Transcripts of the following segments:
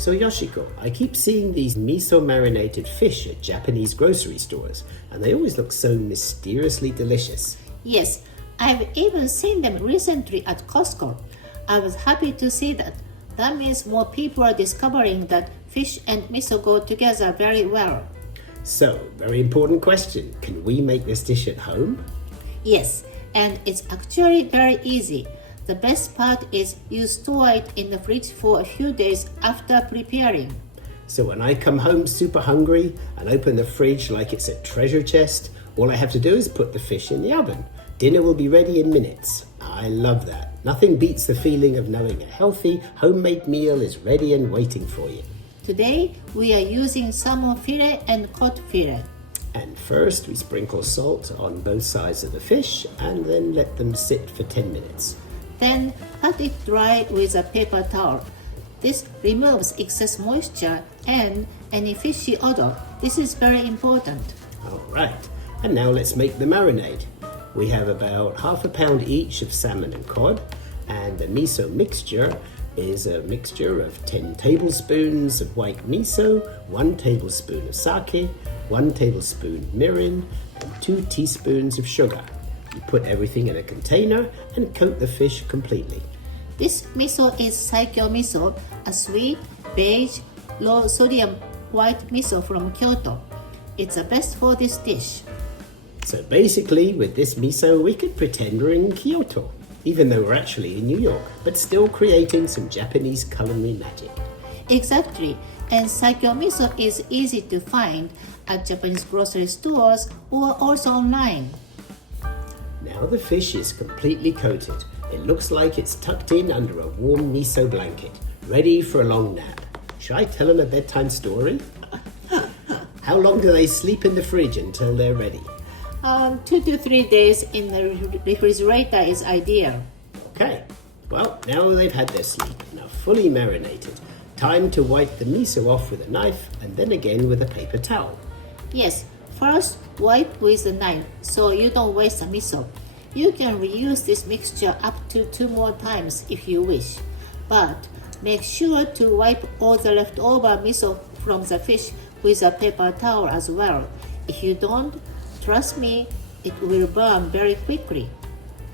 So Yoshiko, I keep seeing these miso marinated fish at Japanese grocery stores, and they always look so mysteriously delicious. Yes, I've even seen them recently at Costco. I was happy to see that. That means more people are discovering that fish and miso go together very well. So, very important question. Can we make this dish at home? Yes, and it's actually very easy. The best part is you store it in the fridge for a few days after preparing. So when I come home super hungry and open the fridge like it's a treasure chest, all I have to do is put the fish in the oven. Dinner will be ready in minutes. I love that. Nothing beats the feeling of knowing a healthy, homemade meal is ready and waiting for you. Today, we are using salmon fillet and cod fillet. And first, we sprinkle salt on both sides of the fish and then let them sit for 10 minutes. Then pat it dry with a paper towel. This removes excess moisture and any fishy odor. This is very important. All right, and now let's make the marinade. We have about half a pound each of salmon and cod, and the miso mixture is a mixture of 10 tablespoons of white miso, 1 tablespoon of sake, 1 tablespoon mirin, and 2 teaspoons of sugar. You put everything in a container and coat the fish completely. This miso is Saikyo miso, a sweet, beige, low-sodium white miso from Kyoto. It's the best for this dish. So basically, with this miso, we could pretend we're in Kyoto, even though we're actually in New York, but still creating some Japanese culinary magic. Exactly, and Saikyo miso is easy to find at Japanese grocery stores or also online. Now the fish is completely coated. It looks like it's tucked in under a warm miso blanket, ready for a long nap. Should I tell them a bedtime story? How long do they sleep in the fridge until they're ready? 2 to 3 days in the refrigerator is ideal. Okay, well, now they've had their sleep and are fully marinated. Time to wipe the miso off with a knife and then again with a paper towel. Yes, first wipe with a knife so you don't waste the miso. You can reuse this mixture up to 2 more times if you wish. But make sure to wipe all the leftover miso from the fish with a paper towel as well. If you don't, trust me, it will burn very quickly.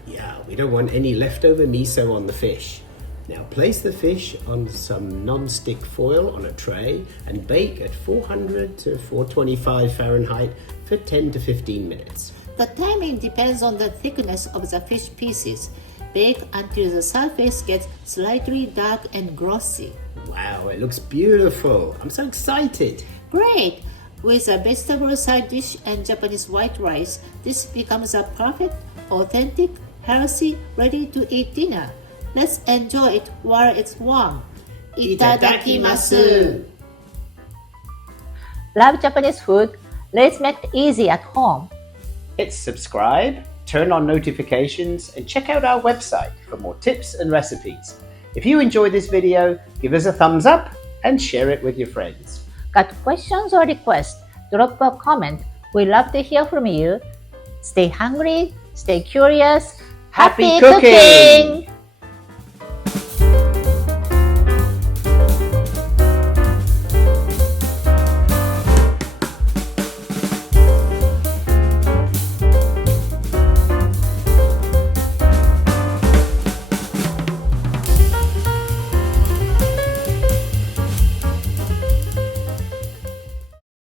Yeah, we don't want any leftover miso on the fish. Now place the fish on some non-stick foil on a tray and bake at 400 to 425 Fahrenheit for 10 to 15 minutes. The timing depends on the thickness of the fish pieces. Bake until the surface gets slightly dark and glossy. Wow, it looks beautiful. I'm so excited. Great! With a vegetable side dish and Japanese white rice, this becomes a perfect, authentic, healthy, ready-to-eat dinner. Let's enjoy it while it's warm. Itadakimasu! Love Japanese food? Let's make it easy at home. Hit subscribe, turn on notifications, and check out our website for more tips and recipes. If you enjoyed this video, give us a thumbs up and share it with your friends. Got questions or requests? Drop a comment. We love to hear from you. Stay hungry, stay curious. Happy cooking!